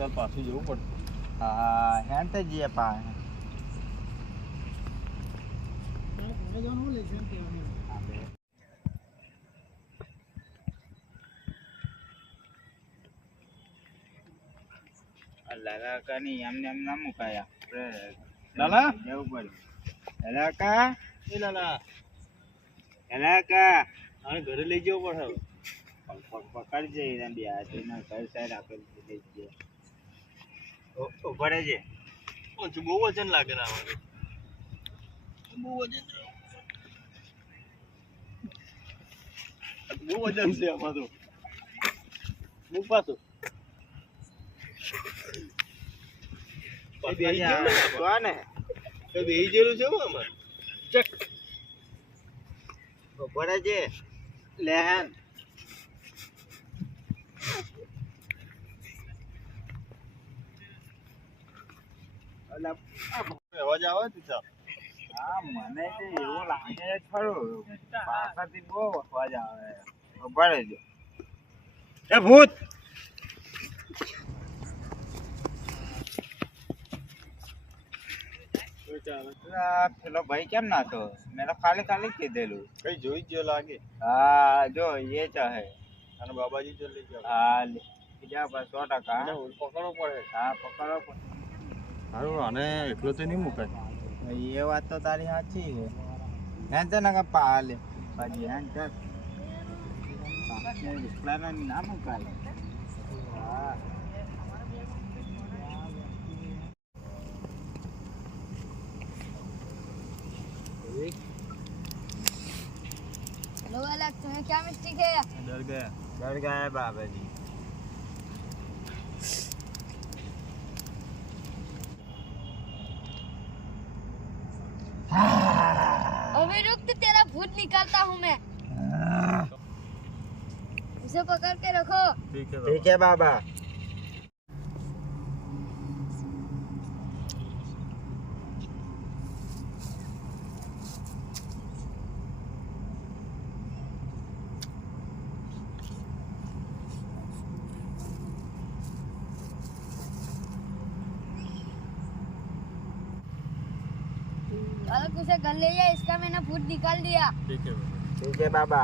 ચાલ પાછું જવું પડશે. હા હેન તો જઈએ પા લાલાકાની એમને એમ ના મુકાય લાલા જવું પડે. લાલાકા એ લાલા લાલાકા આને ઘરે લઈ જવો પડે હવે. પકડજે એના બે હાથ એના ઘર સાઈડ આપેલી લઈ જઈએ. ઉભા રહેજે. ઓછું બહુ વજન લાગે ને આમાં બહુ વજન છે આમાં તો મૂક પાછું બેહી ગયેલું છે આમાં ચક ઉભા રહેજે લેહન અવાજ આવે છે સાહેબ. હા મને તો એવું લાગે છે ખરું પાછળથી બહુ અવાજ આવે. ઉભા રહેજો. એ ભૂત પેલો ભાઈ કેમ નાતો? મેં તો ખાલી ખાલી કીધેલું. કઈ જોઈ ગયો લાગે. હા જો એ ચાહે. અને બાબાજી જો લઈ જાવ. હા બીજા પર 100%. પકડવો પડે. હા પકડો પણ. સારું આને એકલો તો નહીં મુકાય. એ વાત તો તારી સાચી છે. હેન છે ને કે પાલે પછી હેન છે વિસ્લાના ના મુકાય. હા हेलो अलग तुम्हें क्या मिस्टेक है? डर गया बाबा जी. अबे रुक तो तेरा भूत निकालता हूँ मैं. इसे पकड़ के रखो. ठीक है बाबा. अलग उसे घर ले जा, इसका मैंने भूत निकाल दिया. ठीक है ठीक है बाबा.